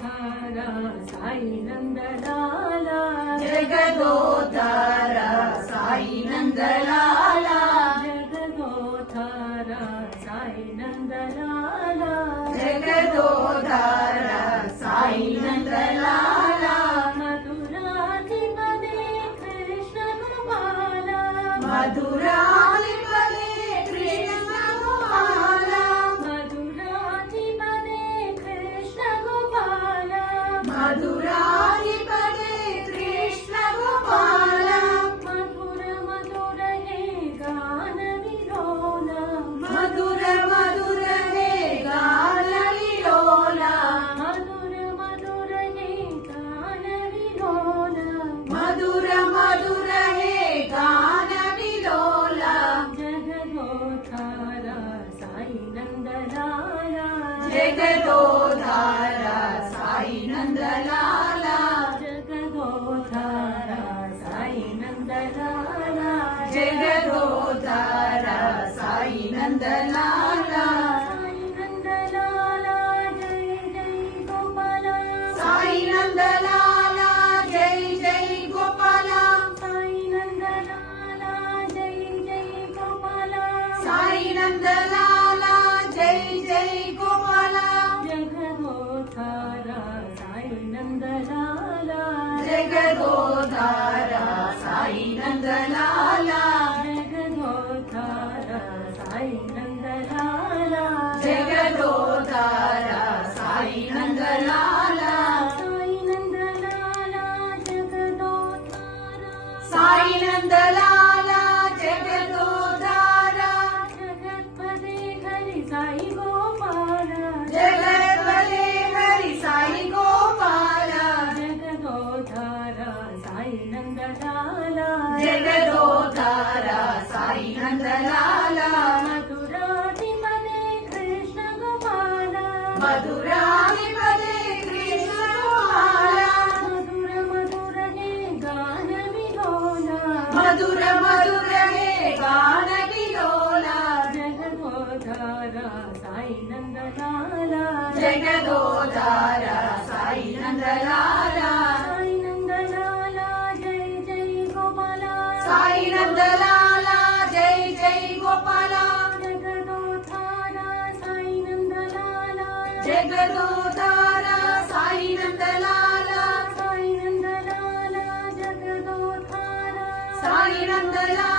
जगदोद्धारा साई नंदलाला जगदोद्धारा साई नंदलाला जगदोद्धारा साई नंदलाला जगदोद्धारा साई नंदलाला मधुराधिपते कृष्ण गोपाला मधुराधिपते कृष्ण गोपाला मधुराधिपते कृष्ण गोपाला मधुराधिपते कृष्ण गोपाला मधुर मधुर हे गान विलोला मधुर मधुर हे गान विलोला मधुर मधुर हे गान विलोला मधुर मधुर हे गान विलोला जगदोद्धारा साई नंदलाला जगदोद्धारा साई नंदलाला जगदोद्धारा साई नंदलाला जगदोद्धारा साई नंदलाला साई नंदलाला जय जय गोपाला साई नंदलाला जय जय गोपाला साई नंदलाला जय जय गोपाला साई नंदलाला जय जय गोपाला जगदोद्धारा साई नंदलाला जगदोद्धारा साई नंदलाला जगदोद्धारा साई नंदलाला जगदोद्धारा साई नंदलाला साई नंदलाला जगदोद्धारा साई नंदलाला जगदोद्धारा जगत्पते हरि साई गोपाला जगत्पते हरि साई गोपाला जगदोद्धारा साई नंदलाला जगदोद्धारा साई नंदलाला मधुराधिपते कृष्ण गोपाला मधुराधिपते कृष्ण गोपाला मधुर मधुर हे गान विलोला मधुर मधुर हे गान विलोला जगदोद्धारा साई नंदलाला जगदोद्धारा साई नंदलाला साई नंदलाला जय जय गोपाला साई नंदलाला जय जय गोपाला जगदोद्धारा साई नंदलाला जगदोद्धारा साई नंदलाला साई नंदलाला जगदोद्धारा साई नंदलाला